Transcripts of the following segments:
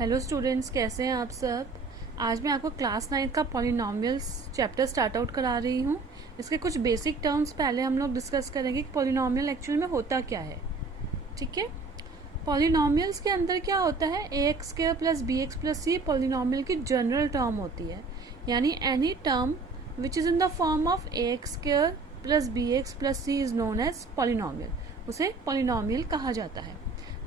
Hello students, कैसे हैं आप सब। आज मैं आपको क्लास 9 का पॉलिनॉमियल्स चैप्टर स्टार्ट आउट करा रही हूँ। इसके कुछ बेसिक टर्म्स पहले हम लोग डिस्कस करेंगे कि पॉलिनॉमियल एक्चुअल में होता क्या है। ठीक है, पॉलिनॉमियल्स के अंदर क्या होता है, ax² plus bx plus c polynomial की जनरल टर्म होती है। यानी any term which is in the form of ax² plus bx plus c is known as polynomial, उसे पॉलिनॉमियल कहा जाता है।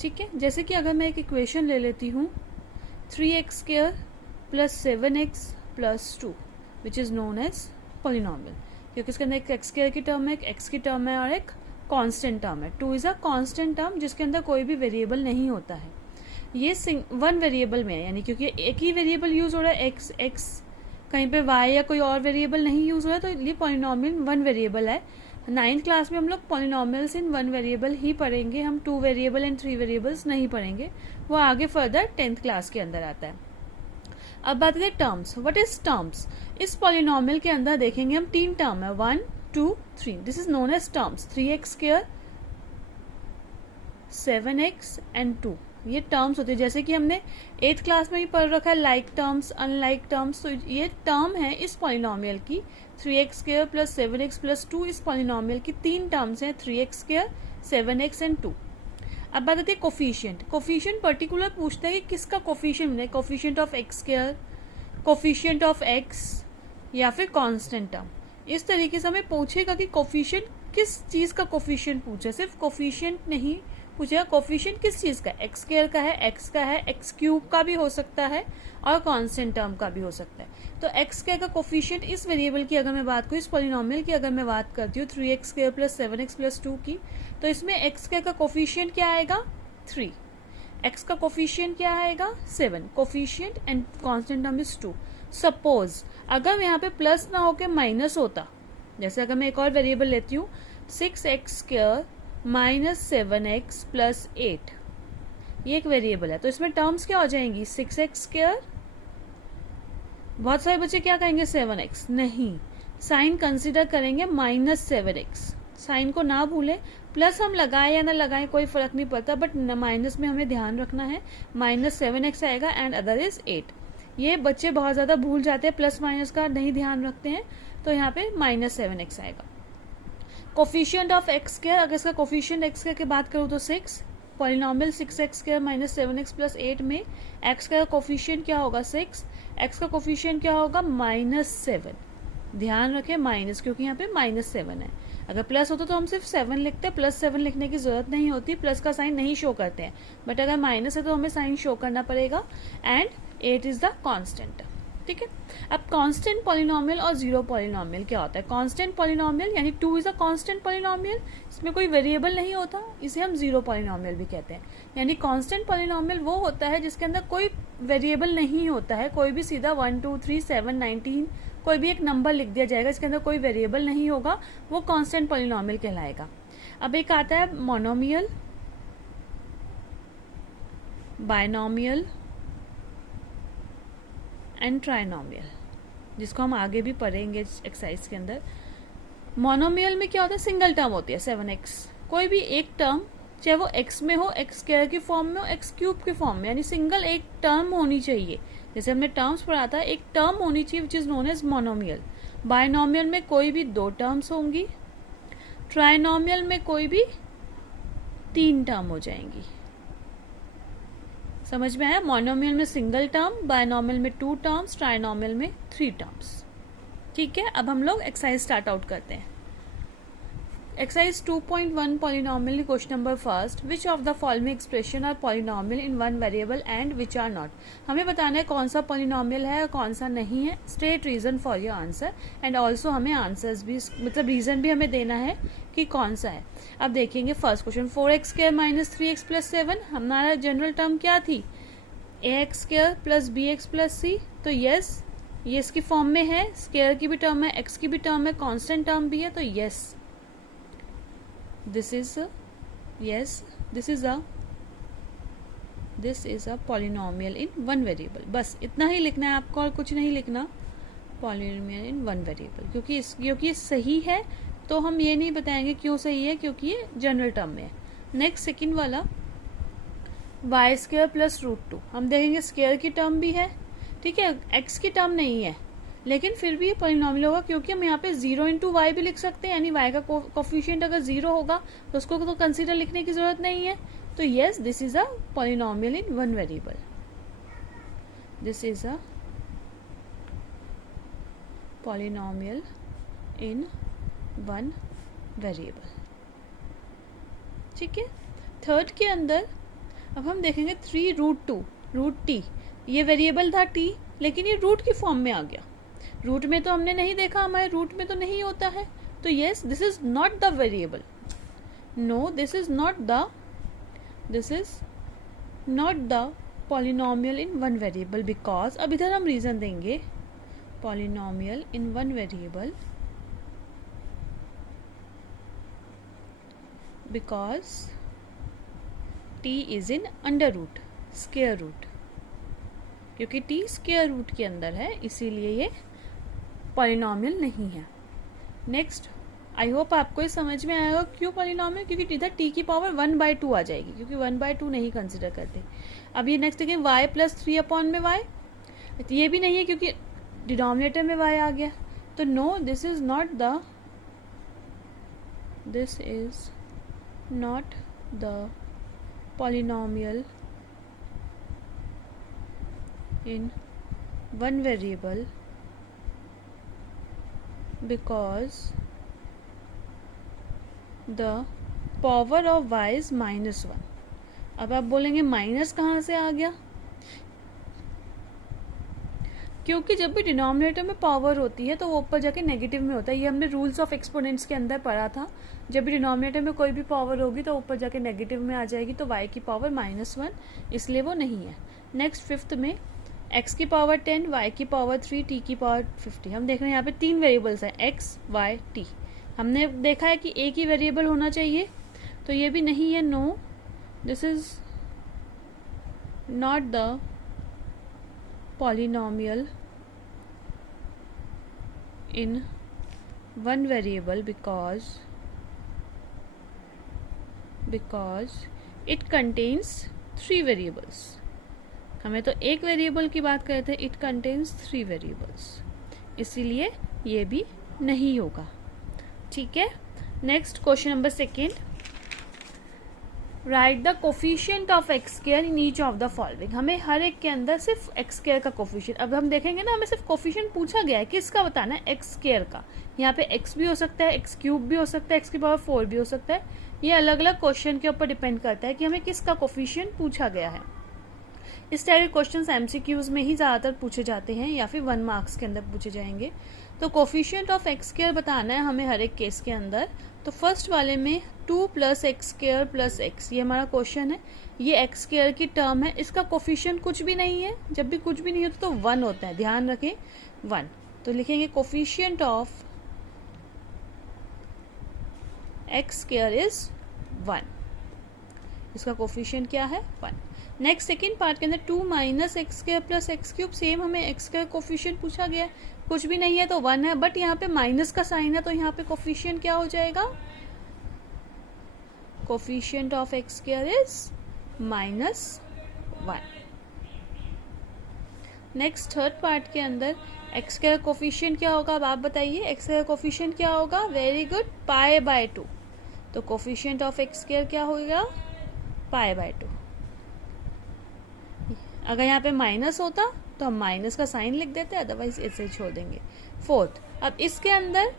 ठीक है, जैसे कि अगर मैं एक इक्वेशन ले लेती हूँ 3x² plus 7x plus 2 which is known as polynomial, क्योंकि इसके अंदर एक x² की टर्म है, एक x की टर्म है और एक कांस्टेंट टर्म है। 2 इज़ अ कांस्टेंट टर्म जिसके अंदर कोई भी वेरिएबल नहीं होता है। ये वन वेरिएबल में है, यानी क्योंकि एक ही वेरिएबल यूज हो रहा है x, कहीं पे y या कोई और वेरिएबल नहीं यूज हो रहा है, तो ये पॉलिनॉमियल वन वेरिएबल है। 9th क्लास में हम लोग पॉलिनॉमियल्स इन वन वेरिएबल ही पढ़ेंगे, हम 2 वेरिएबल एंड 3 वेरिएबल्स नहीं पढ़ेंगे, वो आगे फर्दर 10th क्लास के अंदर आता है। अब बात करें टर्म्स, व्हाट इज टर्म्स। इस पॉलिनॉमियल के अंदर देखेंगे हम 3 टर्म है, 1 2 3, this is known as terms. 3x², 7x and 2, ये टर्म्स होते हैं। जैसे कि हमने 8th क्लास में ही पढ़ रखा है लाइक टर्म्स, अनलाइक टर्म्स, तो ये टर्म है इस पॉलिनॉमियल की। 3x² प्लस 7x प्लस 2 इस पॉलिनॉमियल की 3 टर्म्स हैं, 3x², 7x एंड 2। अब बात आती है कोफिशिएंट। कोफिशिएंट पर्टिकुलर पूछता है कि किसका कोफिशिएंट है, coefficient of x², coefficient of x या फिर कांस्टेंट टर्म। इस तरीके से हमें पूछेगा कि कोफिशिएंट किस चीज का कोफिशिएंट पूछे, सिर्फ कोफिशिएंट नहीं पूछेगा, कोफिशिएंट किस चीज का, x² का है, x का है, x³ का भी हो सकता है और कांस्टेंट टर्म का भी हो सकता है। तो x² का कोफिशिएंट इस वेरिएबल की अगर मैं बात करूँ, इस पॉलिनॉमियल की अगर मैं बात करती हूँ 3x² प्लस 7x प्लस 2 की, तो इसमें x² का कोफिशिएंट क्या आएगा 3, x का कोफिशिएंट क्या आएगा 7, coefficient and constant term is 2। Suppose अगर यहाँ पे प्लस ना होके माइनस होता, जैसे अगर मैं एक और वेरिएबल लेती हूँ 6x² माइनस 7x प्लस 8, ये एक वेरिएबल है, तो इसमें टर्म्स क्या हो जाएंगी 6x², बहुत सारे बच्चे क्या कहेंगे 7x, नहीं, साइन कंसिडर करेंगे माइनस 7x, साइन को ना भूलें, प्लस हम लगाएं या ना लगाएं कोई फर्क नहीं पड़ता, बट माइनस में हमें ध्यान रखना है, माइनस 7x आएगा एंड अदर इज 8। ये बच्चे बहुत ज्यादा भूल जाते हैं, प्लस माइनस का नहीं ध्यान रखते हैं, तो यहाँ पे माइनस 7x आएगा। कोफिशिएंट ऑफ x², अगर इसका कोफिशिएंट x² की बात करूँ तो 6, polynomial 6x² minus 7x plus 8 में x का कोफिशिएंट क्या होगा 6, x का कोफिशिएंट क्या होगा -7। ध्यान रखें माइनस, क्योंकि यहाँ पे -7 है। अगर प्लस होता तो हम सिर्फ 7 लिखते हैं, प्लस 7 लिखने की जरूरत नहीं होती, प्लस का साइन नहीं शो करते हैं, बट अगर माइनस है तो हमें साइन शो करना पड़ेगा। And 8 is the constant. ठीक है, अब कांस्टेंट पॉलिनॉमियल और जीरो पॉलिनॉमियल क्या होता है। कांस्टेंट पॉलिनॉमियल यानी 2 इज अ कांस्टेंट पॉलिनॉमियल, इसमें कोई वेरिएबल नहीं होता, इसे हम जीरो पॉलिनॉमियल भी कहते हैं। यानी कांस्टेंट पॉलिनॉमियल वो होता है जिसके अंदर कोई वेरिएबल नहीं होता है, कोई भी सीधा 1 2 3 7 19 कोई भी एक नंबर लिख दिया जाएगा, इसके अंदर कोई वेरिएबल नहीं होगा, वो कांस्टेंट पॉलिनॉमियल कहलाएगा। अब एक आता है मोनोमियल, बायनॉमियल एंड ट्राइनॉमियल, जिसको हम आगे भी पढ़ेंगे एक्सरसाइज के अंदर। मोनोमियल में क्या होता है, सिंगल टर्म होती है 7x, कोई भी एक टर्म, चाहे वो x में हो, x² की फॉर्म में हो, x³ की फॉर्म में, यानी सिंगल एक टर्म होनी चाहिए। जैसे हमने टर्म्स पढ़ा था, एक टर्म होनी चाहिए which is known as monomial. Binomial में कोई भी 2 टर्म्स होंगी, ट्राइनॉमियल में कोई भी 3 टर्म हो जाएंगी। समझ में आया, मोनोमियल में सिंगल टर्म, बायनॉमियल में 2 टर्म्स, ट्राइनॉमियल में 3 टर्म्स। ठीक है, अब हम लोग एक्सरसाइज स्टार्ट आउट करते हैं। Exercise 2.1 polynomial, question number first, which of the following expression are polynomial in one variable and which are not. हमें बताना है कौन सा पॉलिनॉमियल है और कौन सा नहीं है, state reason for your answer, and also हमें आंसर्स भी, मतलब रीजन भी हमें देना है कि कौन सा है। अब देखेंगे first question, 4x² minus 3x plus 7, हमारा जनरल टर्म क्या थी ax² plus bx plus c, तो यस ये इसकी फॉर्म में है, स्क्वायर की भी टर्म है, x की भी टर्म है, कांस्टेंट टर्म भी है, तो yes this is a polynomial in one variable। बस इतना ही लिखना है आपको और कुछ नहीं लिखना, polynomial in one variable, क्योंकि ये सही है तो हम ये नहीं बताएंगे क्यों सही है, क्योंकि ये जनरल टर्म में है। नेक्स्ट सेकंड वाला, वाई स्क्वायर प्लस √2। हम देखेंगे स्क्वायर की टर्म भी है, ठीक है, एक्स की टर्म नहीं है, लेकिन फिर भी ये पॉलिनॉमियल होगा क्योंकि हम यहाँ पे 0 इंटू वाई भी लिख सकते हैं, यानी वाई का कोफिशिएंट अगर 0 होगा तो उसको तो कंसीडर लिखने की जरूरत नहीं है। तो yes, this is a polynomial in one variable, this is a polynomial in one variable, ठीक है। थर्ड के अंदर अब हम देखेंगे 3√2 रूट टी, ये वेरिएबल था टी, लेकिन ये रूट की फॉर्म में आ गया। रूट में तो हमने नहीं देखा, हमारे रूट में तो नहीं होता है, तो yes, this is not the variable. No, this is not the polynomial in one variable, because अब इधर हम रीजन देंगे, polynomial in one variable because T is in under root, square root, क्योंकि टी स्क्वायर रूट के अंदर है इसीलिए ये पॉलिनॉमियल नहीं है। नेक्स्ट, आई होप आपको ये समझ में आएगा क्यों पॉलिनॉमियल, क्योंकि इधर टी की पावर 1/2 आ जाएगी, क्योंकि 1/2 नहीं कंसिडर करते। अब ये नेक्स्ट देखें y प्लस 3/y, ये भी नहीं है क्योंकि डिनोमिनेटर में y आ गया। तो no, this is not the polynomial in one variable because the power of y is -1। अब आप बोलेंगे माइनस कहाँ से आ गया, क्योंकि जब भी डिनोमिनेटर में पावर होती है तो वो ऊपर जाके नेगेटिव में होता है। ये हमने रूल्स ऑफ एक्सपोनेंट्स के अंदर पढ़ा था, जब भी डिनोमिनेटर में कोई भी पावर होगी तो ऊपर जाके नेगेटिव में आ जाएगी, तो y की पावर -1, इसलिए वो नहीं है। नेक्स्ट फिफ्थ में x की पावर 10, y की पावर 3, t की पावर 50। हम देख रहे हैं यहाँ पे 3 वेरिएबल्स हैं, x, y, t। हमने देखा है कि एक ही वेरिएबल होना चाहिए, तो ये भी नहीं है। No, this is not the polynomial in one variable because it contains 3 variables. हमें तो एक वेरिएबल की बात कर रहे थे, इट कंटेन्स 3 वेरिएबल्स, इसीलिए ये भी नहीं होगा, ठीक है। Next question number 2, right the coefficient of x square in each of the following. हमें हर एक के अंदर सिर्फ एक्स स्क्वायर का कोफिशिएंट, अब हम देखेंगे ना, हमें सिर्फ कोफिशिएंट पूछा गया है, किसका बताना है, एक्स स्क्वायर का। यहाँ पे एक्स भी हो सकता है, एक्स क्यूब भी हो सकता है, एक्स की पावर 4 भी हो सकता है। ये अलग अलग क्वेश्चन के ऊपर डिपेंड करता है कि हमें किसका कोफिशिएंट पूछा गया है। इस टाइप के क्वेश्चंस एमसीक्यूज में ही ज़्यादातर पूछे जाते हैं या फिर 1 मार्क्स के अंदर पूछे जाएंगे। तो कोफिशिएंट ऑफ एक्स स्क्वायर बताना है हमें हर एक केस के अंदर। तो फर्स्ट वाले में 2 + x² + x, ये हमारा क्वेश्चन है। ये एक्स स्क्वायर की टर्म है, इसका कोफिशिएंट कुछ भी नहीं है, जब भी कुछ भी नहीं होता तो 1 होता है, ध्यान रखें 1। तो लिखेंगे coefficient of x square is 1, इसका कोफिशिएंट क्या है, 1। नेक्स्ट सेकेंड पार्ट के अंदर 2 - x² + x³, सेम हमें एक्स का कोफिशिएंट पूछा गया है, कुछ भी नहीं है तो 1 है, बट यहाँ पे माइनस का साइन है तो यहाँ पे कोफिशिएंट क्या हो जाएगा, coefficient of x² is -1। Next third part के अंदर एक्स का कोफिशिएंट क्या होगा, अब आप बताइए, एक्स का कोफिशिएंट क्या होगा, वेरी गुड, π/2। तो कोफिशिएंट ऑफ x² क्या होगा, π/2। अगर यहाँ पे माइनस होता तो हम माइनस का साइन लिख देते, अदरवाइज ऐसे ही छोड़ देंगे। फोर्थ, अब इसके अंदर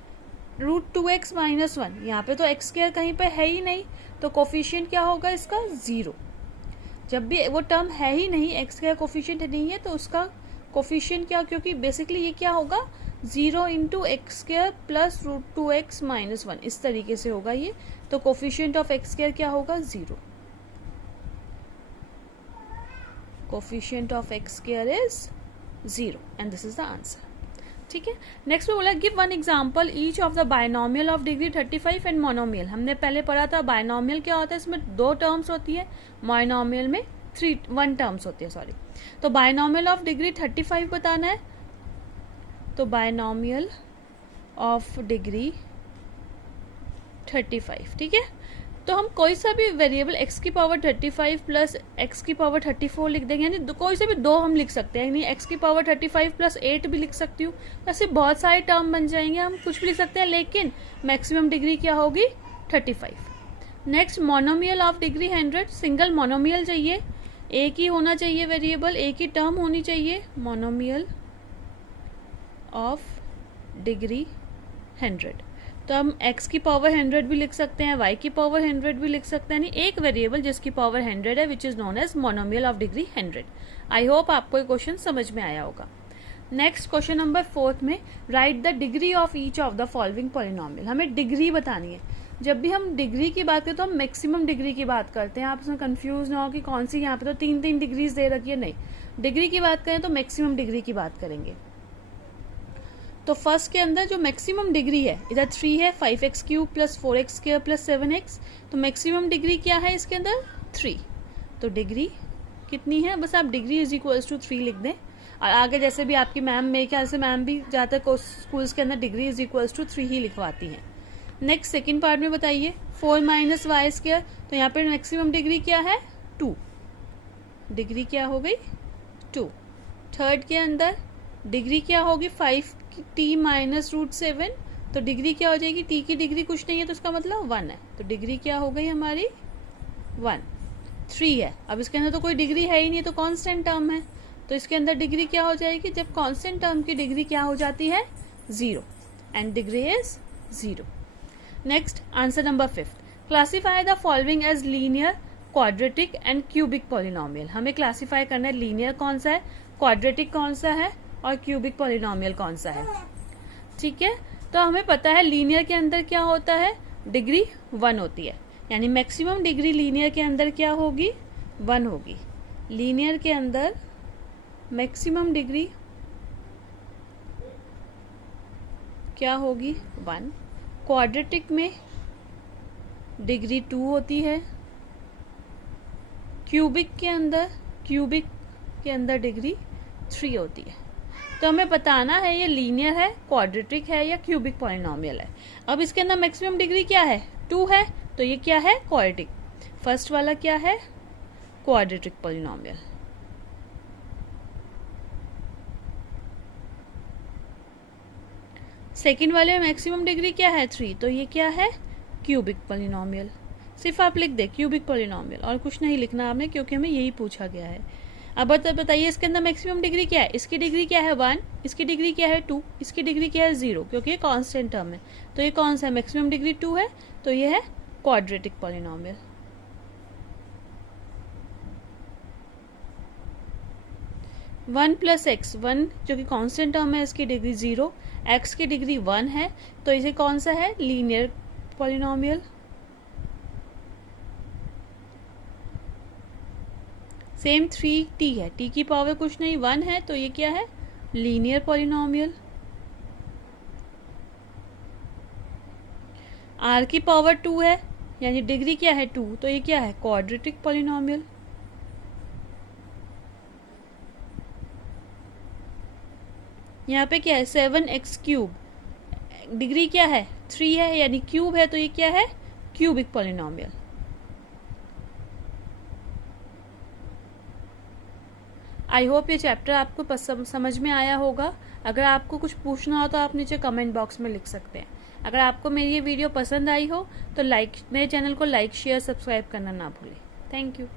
√2x - 1, यहाँ पे तो x² कहीं पे है ही नहीं, तो कोफिशिएंट क्या होगा इसका, 0। जब भी वो टर्म है ही नहीं, एक्स का कोफिशिएंट नहीं है, तो उसका कोफिशिएंट क्या, क्योंकि बेसिकली ये क्या होगा, 0 × x² + √2x - 1, इस तरीके से होगा ये। तो कोफिशिएंट ऑफ x² क्या होगा, 0। Coefficient of x² is 0 and this is the answer, ठीक है। नेक्स्ट में बोला give 1 example each of the binomial of degree 35 and monomial. हमने पहले पढ़ा था बायनॉमियल क्या होता है, इसमें 2 टर्म्स होती है, मोनोमियल में 1 टर्म्स होती है, सॉरी। तो बायनॉमियल ऑफ डिग्री 35 बताना है, तो बायनॉमियल ऑफ डिग्री 35, ठीक है। तो हम कोई सा भी वेरिएबल x की पावर 35 प्लस x की पावर 34 लिख देंगे, यानी कोई से भी दो हम लिख सकते हैं, यानी x की पावर 35 प्लस 8 भी लिख सकती हूँ। ऐसे बहुत सारे टर्म बन जाएंगे, हम कुछ भी लिख सकते हैं, लेकिन मैक्सिमम डिग्री क्या होगी 35। Next, monomial of degree 100, single monomial चाहिए, एक ही होना चाहिए वेरिएबल, एक ही टर्म होनी चाहिए। मोनोमियल ऑफ डिग्री 100, तो हम x की पावर 100 भी लिख सकते हैं, y की पावर 100 भी लिख सकते हैं, यानी एक वेरिएबल जिसकी पावर 100 है, which is known as monomial of degree 100। I hope आपको ये क्वेश्चन समझ में आया होगा। नेक्स्ट क्वेश्चन नंबर 4 में, right the degree of each of the following polynomial. हमें डिग्री बतानी है। जब भी हम डिग्री की बात करें तो हम मैक्सिमम डिग्री की बात करते हैं, आप उसमें कंफ्यूज ना हो कि कौन सी, यहाँ पे तो 3 डिग्रीज दे रखी है, नहीं, डिग्री की बात करें तो मैक्सिमम डिग्री की बात करेंगे। तो फर्स्ट के अंदर जो मैक्सिमम डिग्री है, इधर 3 है, 5x³ plus 4x² plus 7x, तो मैक्सिमम डिग्री क्या है इसके अंदर 3। तो डिग्री कितनी है, बस आप डिग्री इज इक्वल्स टू 3 लिख दें। और आगे जैसे भी आपकी मैम, मेरे ख्याल से मैम भी ज़्यादातर स्कूल्स के अंदर डिग्री इज इक्वल्स टू 3 ही लिखवाती हैं। नेक्स्ट सेकेंड पार्ट में बताइए, 4 माइनस y², तो यहाँ पे मैक्सिमम डिग्री क्या है 2, डिग्री क्या हो गई 2। थर्ड के अंदर डिग्री क्या होगी 5t माइनस √7, तो डिग्री क्या हो जाएगी, t की डिग्री कुछ नहीं है तो इसका मतलब 1 है, तो डिग्री क्या हो गई हमारी 1। 3 है, अब इसके अंदर तो कोई डिग्री है ही नहीं, तो कांस्टेंट टर्म है, तो इसके अंदर डिग्री क्या हो जाएगी, जब कांस्टेंट टर्म की डिग्री क्या हो जाती है 0, and degree is 0। Next, answer number 5, classify the following as linear, quadratic and cubic polynomial. हमें क्लासीफाई करना है लीनियर कौन सा है, क्वाड्रेटिक कौन सा है, और क्यूबिक पॉलिनोमियल कौन सा है। ठीक है, तो हमें पता है लीनियर के अंदर क्या होता है, डिग्री 1 होती है, यानी मैक्सिमम डिग्री लीनियर के अंदर क्या होगी 1 होगी। लीनियर के अंदर मैक्सिमम डिग्री क्या होगी 1। क्वाड्रेटिक में डिग्री 2 होती है। क्यूबिक के अंदर डिग्री 3 होती है। तो हमें बताना है ये लीनियर है, क्वाड्रेटिक है या क्यूबिक पॉलिनोमियल है। अब इसके अंदर मैक्सिमम डिग्री क्या है 2 है, तो ये क्या है क्वाड्रेटिक। फर्स्ट वाला क्या है क्वाड्रेटिक पॉलिनोमियल। सेकेंड वाले में मैक्सिमम डिग्री क्या है 3, तो ये क्या है क्यूबिक पॉलिनोमियल। सिर्फ आप लिख दे क्यूबिक पॉलिनोमियल, और कुछ नहीं लिखना आपने, क्योंकि हमें यही पूछा गया है। अब बताइए इसके अंदर मैक्सिमम डिग्री क्या है, इसकी डिग्री क्या है 1, इसकी डिग्री क्या है 2, इसकी डिग्री क्या है 0, क्योंकि ये कांस्टेंट टर्म है। तो ये कौन सा है, मैक्सिमम डिग्री 2 है, तो ये है quadratic polynomial. One plus x, 1 जो कि कांस्टेंट टर्म है, इसकी डिग्री 0, x की डिग्री 1 है, तो इसे कौन सा है लीनियर पॉलिनोमियल। सेम 3t है, t की पावर कुछ नहीं 1 है, तो ये क्या है लीनियर पॉलिनोमियल। r की पावर 2 है, यानी डिग्री क्या है 2, तो ये क्या है क्वाड्रेटिक पॉलिनोमियल। यहाँ पे क्या है 7x³, डिग्री क्या है 3 है, यानी क्यूब है, तो ये क्या है क्यूबिक पॉलिनोमियल। आई होप ये चैप्टर आपको समझ में आया होगा। अगर आपको कुछ पूछना हो तो आप नीचे कमेंट बॉक्स में लिख सकते हैं। अगर आपको मेरी ये वीडियो पसंद आई हो तो मेरे चैनल को लाइक शेयर सब्सक्राइब करना ना भूलें। Thank you.